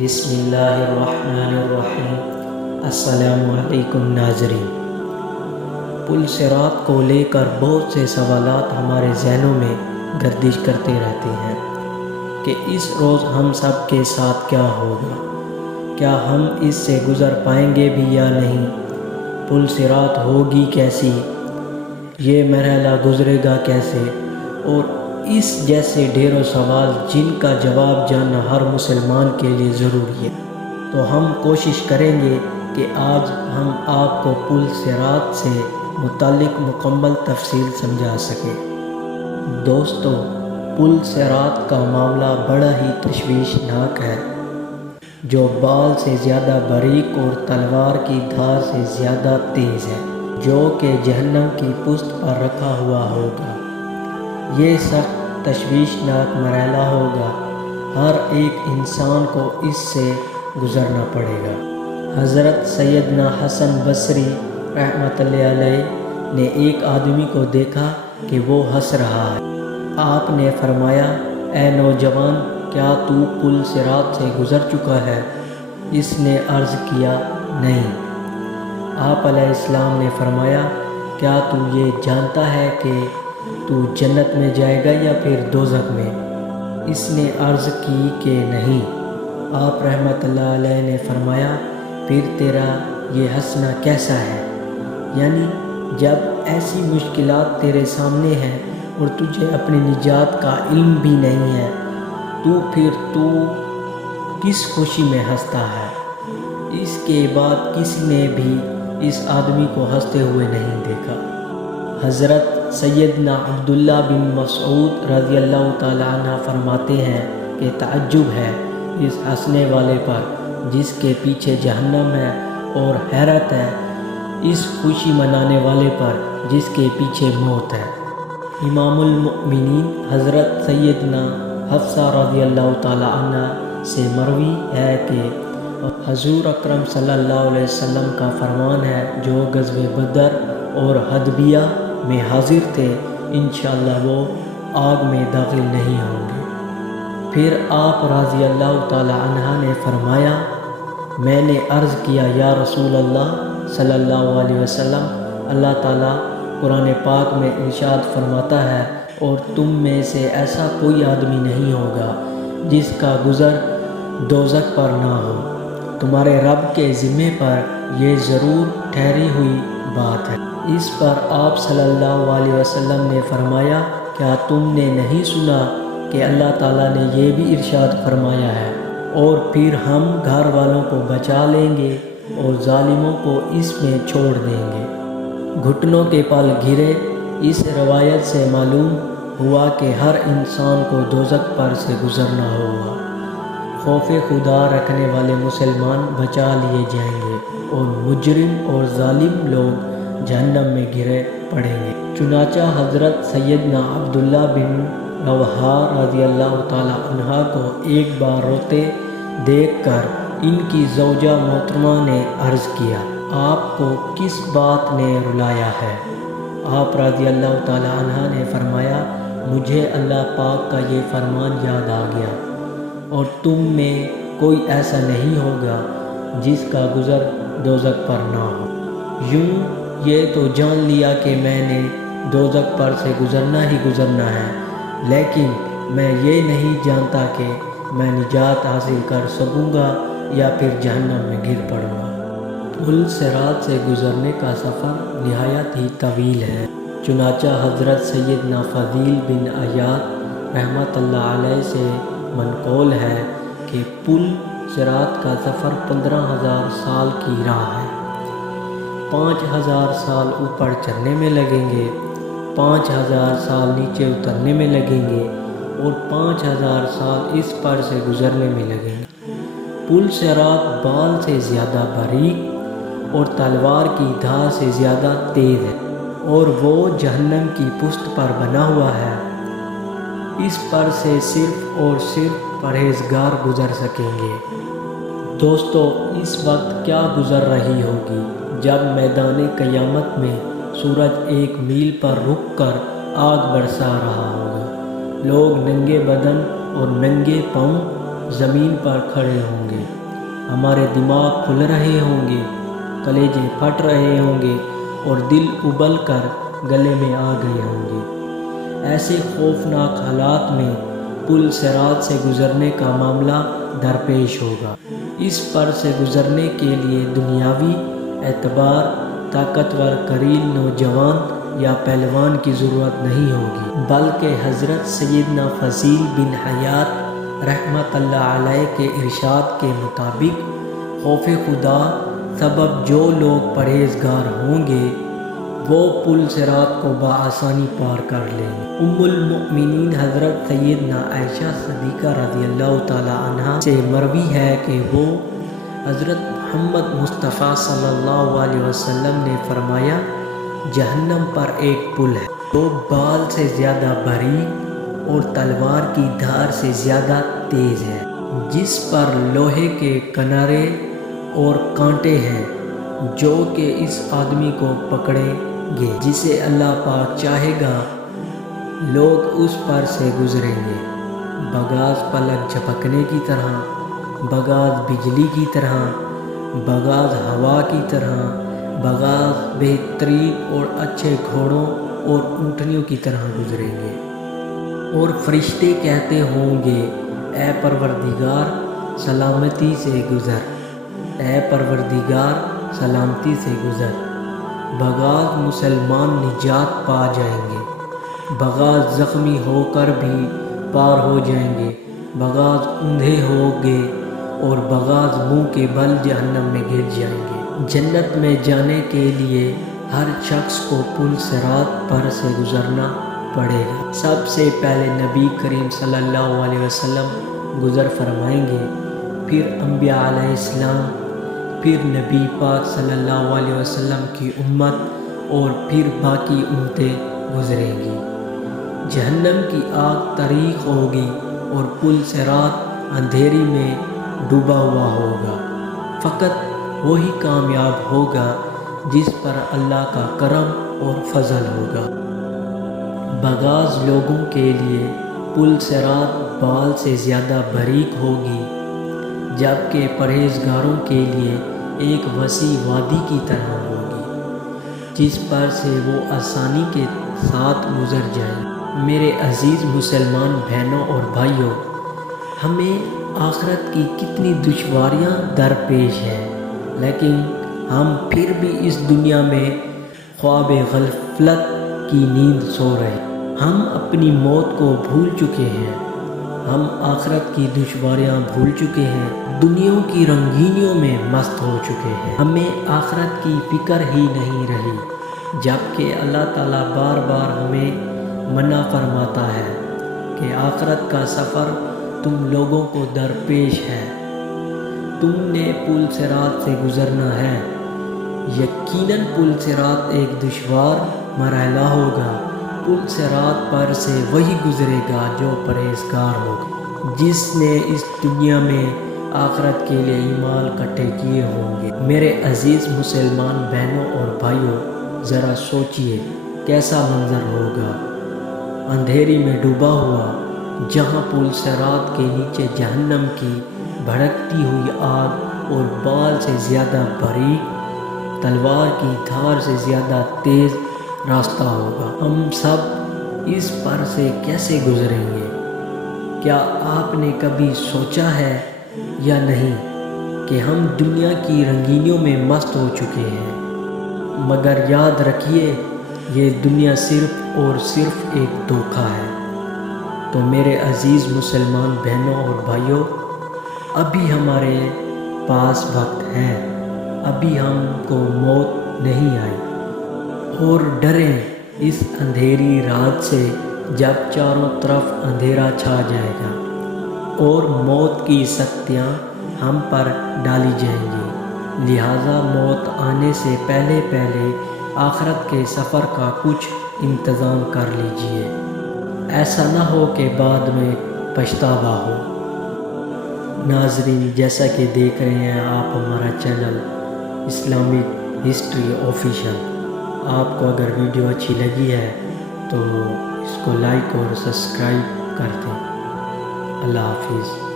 بسم اللہ الرحمن الرحیم۔ السلام علیکم ناظرین۔ پل صراط کو لے کر بہت سے سوالات ہمارے ذہنوں میں گردش کرتے رہتے ہیں کہ اس روز ہم سب کے ساتھ کیا ہوگا، کیا ہم اس سے گزر پائیں گے بھی یا نہیں، پل صراط ہوگی کیسی، یہ مرحلہ گزرے گا کیسے، اور اس جیسے ڈھیروں سوال جن کا جواب جاننا ہر مسلمان کے لیے ضروری ہے۔ تو ہم کوشش کریں گے کہ آج ہم آپ کو پل صراط سے متعلق مکمل تفصیل سمجھا سکیں۔ دوستو، پل صراط کا معاملہ بڑا ہی تشویشناک ہے، جو بال سے زیادہ باریک اور تلوار کی دھار سے زیادہ تیز ہے، جو کہ جہنم کی پشت پر رکھا ہوا ہوگا۔ یہ سخت تشویشناک مرحلہ ہوگا، ہر ایک انسان کو اس سے گزرنا پڑے گا۔ حضرت سیدنا حسن بصری رحمۃ اللہ علیہ نے ایک آدمی کو دیکھا کہ وہ ہنس رہا ہے۔ آپ نے فرمایا، اے نوجوان، کیا تو پل صراط سے گزر چکا ہے؟ اس نے عرض کیا، نہیں۔ آپ علیہ السلام نے فرمایا، کیا تو یہ جانتا ہے کہ تو جنت میں جائے گا یا پھر دوزخ میں؟ اس نے عرض کی کہ نہیں۔ آپ رحمۃ اللہ علیہ نے فرمایا، پھر تیرا یہ ہنسنا کیسا ہے؟ یعنی جب ایسی مشکلات تیرے سامنے ہیں اور تجھے اپنی نجات کا علم بھی نہیں ہے، تو کس خوشی میں ہنستا ہے؟ اس کے بعد کسی نے بھی اس آدمی کو ہنستے ہوئے نہیں دیکھا۔ حضرت سیدنا عبداللہ بن مسعود رضی اللہ تعالیٰ عنہ فرماتے ہیں کہ تعجب ہے اس ہنسنے والے پر جس کے پیچھے جہنم ہے، اور حیرت ہے اس خوشی منانے والے پر جس کے پیچھے موت ہے۔ امام المؤمنین حضرت سیدنا حفصہ رضی اللہ تعالیٰ عنہ سے مروی ہے کہ حضور اکرم صلی اللہ علیہ وسلم کا فرمان ہے، جو غزوہ بدر اور حدیبیہ میں حاضر تھے، انشاءاللہ وہ آگ میں داخل نہیں ہوں گے۔ پھر آپ رضی اللہ تعالی عنہ نے فرمایا، میں نے عرض کیا، یا رسول اللہ صلی اللہ علیہ وسلم، اللہ تعالیٰ قرآن پاک میں ارشاد فرماتا ہے، اور تم میں سے ایسا کوئی آدمی نہیں ہوگا جس کا گزر دوزخ پر نہ ہو۔ تمہارے رب کے ذمہ پر یہ ضرور ٹھہری ہوئی بات ہے۔ اس پر آپ صلی اللہ علیہ وسلم نے فرمایا، کیا تم نے نہیں سنا کہ اللہ تعالیٰ نے یہ بھی ارشاد فرمایا ہے، اور پھر ہم گھر والوں کو بچا لیں گے اور ظالموں کو اس میں چھوڑ دیں گے۔ گھٹنوں کے پل گھرے۔ اس روایت سے معلوم ہوا کہ ہر انسان کو دوزخ پر سے گزرنا ہوگا۔ خوف خدا رکھنے والے مسلمان بچا لیے جائیں گے اور مجرم اور ظالم لوگ جہنم میں گرے پڑیں گے۔ چنانچہ حضرت سیدنا عبداللہ بن رواحہ رضی اللہ تعالی عنہ کو ایک بار روتے دیکھ کر ان کی زوجہ محترمہ نے عرض کیا، آپ کو کس بات نے رلایا ہے؟ آپ رضی اللہ تعالی عنہ نے فرمایا، مجھے اللہ پاک کا یہ فرمان یاد آ گیا، اور تم میں کوئی ایسا نہیں ہوگا جس کا گزر دوزخ پر نہ ہو۔ یوں یہ تو جان لیا کہ میں نے دوزخ پر سے گزرنا ہی گزرنا ہے، لیکن میں یہ نہیں جانتا کہ میں نجات حاصل کر سکوں گا یا پھر جہنم میں گر پڑوں گا۔ پل صراط سے گزرنے کا سفر نہایت ہی طویل ہے۔ چنانچہ حضرت سیدنا فضیل بن عیاض رحمۃ اللہ علیہ سے منقول ہے کہ پل صراط کا سفر 15,000 سال کی راہ ہے۔ 5,000 سال اوپر چڑھنے میں لگیں گے، 5,000 سال نیچے اترنے میں لگیں گے، اور 5,000 سال اس پر سے گزرنے میں لگیں گے۔ پل صراط بال سے زیادہ باریک اور تلوار کی دھار سے زیادہ تیز ہے، اور وہ جہنم کی پشت پر بنا ہوا ہے۔ اس پر سے صرف اور صرف پرہیزگار گزر سکیں گے۔ دوستو، اس وقت کیا گزر رہی ہوگی جب میدان قیامت میں سورج 1 میل پر رک کر آگ برسا رہا ہوگا، لوگ ننگے بدن اور ننگے پاؤں زمین پر کھڑے ہوں گے، ہمارے دماغ کھل رہے ہوں گے، کلیجے پھٹ رہے ہوں گے اور دل ابل کر گلے میں آ گئے ہوں گے۔ ایسے خوفناک حالات میں پل صراط سے گزرنے کا معاملہ درپیش ہوگا۔ اس پر سے گزرنے کے لیے دنیاوی اعتبار طاقتور کریل نوجوان یا پہلوان کی ضرورت نہیں ہوگی، بلکہ حضرت سیدنا فضیل بن حیات رحمۃ اللہ علیہ کے ارشاد کے مطابق خوف خدا سبب جو لوگ پرہیزگار ہوں گے وہ پل صراط کو بآسانی پار کر لیں گے۔ ام المؤمنین حضرت سیدنا عائشہ صدیقہ رضی اللہ تعالی عنہا سے مروی ہے کہ وہ حضرت محمد مصطفیٰ صلی اللہ علیہ وسلم نے فرمایا، جہنم پر ایک پل ہے جو بال سے زیادہ باریک اور تلوار کی دھار سے زیادہ تیز ہے، جس پر لوہے کے کنارے اور کانٹے ہیں جو کہ اس آدمی کو پکڑیں گے جسے اللہ پاک چاہے گا۔ لوگ اس پر سے گزریں گے بغاز پلک جھپکنے کی طرح، بغاز بجلی کی طرح، بغاز ہوا کی طرح، بغاز بہترین اور اچھے گھوڑوں اور اونٹنیوں کی طرح گزریں گے، اور فرشتے کہتے ہوں گے، اے پروردگار سلامتی سے گزر، اے پروردگار سلامتی سے گزر۔ بغاز مسلمان نجات پا جائیں گے، بغاز زخمی ہو کر بھی پار ہو جائیں گے، بغاز اندھے ہوں گے اور بغاز منہ کے بل جہنم میں گر جائیں گے۔ جنت میں جانے کے لیے ہر شخص کو پل صراط پر سے گزرنا پڑے گا۔ سب سے پہلے نبی کریم صلی اللہ علیہ وسلم گزر فرمائیں گے، پھر انبیاء علیہ السلام، پھر نبی پاک صلی اللہ علیہ وسلم کی امت اور پھر باقی امتیں گزریں گی۔ جہنم کی آگ طریق ہوگی اور پل صراط اندھیری میں ڈوبا ہوا ہوگا۔ فقط وہی کامیاب ہوگا جس پر اللہ کا کرم اور فضل ہوگا۔ بغاز لوگوں کے لیے پل صراط بال سے زیادہ باریک ہوگی، جبکہ پرہیزگاروں کے لیے ایک وسیع وادی کی طرح ہوگی جس پر سے وہ آسانی کے ساتھ گزر جائیں۔ میرے عزیز مسلمان بہنوں اور بھائیوں، ہمیں آخرت کی کتنی دشواریاں درپیش ہیں، لیکن ہم پھر بھی اس دنیا میں خواب غفلت کی نیند سو رہے ہیں۔ ہم اپنی موت کو بھول چکے ہیں، ہم آخرت کی دشواریاں بھول چکے ہیں، دنیا کی رنگینیوں میں مست ہو چکے ہیں، ہمیں آخرت کی فکر ہی نہیں رہی، جبکہ اللہ تعالیٰ بار بار ہمیں منع فرماتا ہے کہ آخرت کا سفر تم لوگوں کو درپیش ہے، تم نے پل صراط سے گزرنا ہے۔ یقیناً پل صراط ایک دشوار مرحلہ ہوگا، پل صراط پر سے وہی گزرے گا جو پرہیزگار ہوگا، جس نے اس دنیا میں آخرت کے لیے اعمال اکٹھے کیے ہوں گے۔ میرے عزیز مسلمان بہنوں اور بھائیوں، ذرا سوچئے کیسا منظر ہوگا، اندھیری میں ڈوبا ہوا، جہاں پل صراط کے نیچے جہنم کی بھڑکتی ہوئی آگ اور بال سے زیادہ باریک، تلوار کی دھار سے زیادہ تیز راستہ ہوگا۔ ہم سب اس پر سے کیسے گزریں گے؟ کیا آپ نے کبھی سوچا ہے یا نہیں کہ ہم دنیا کی رنگینیوں میں مست ہو چکے ہیں، مگر یاد رکھیے یہ دنیا صرف اور صرف ایک دھوکہ ہے۔ تو میرے عزیز مسلمان بہنوں اور بھائیوں، ابھی ہمارے پاس وقت ہے، ابھی ہم کو موت نہیں آئی، اور ڈریں اس اندھیری رات سے جب چاروں طرف اندھیرا چھا جائے گا اور موت کی سختیاں ہم پر ڈالی جائیں گی۔ لہٰذا موت آنے سے پہلے آخرت کے سفر کا کچھ انتظام کر لیجئے، ایسا نہ ہو کہ بعد میں پچھتاوا ہو۔ ناظرین، جیسا کہ دیکھ رہے ہیں آپ ہمارا چینل اسلامک ہسٹری آفیشل، آپ کو اگر ویڈیو اچھی لگی ہے تو اس کو لائک اور سبسکرائب کر دیں۔ اللہ حافظ۔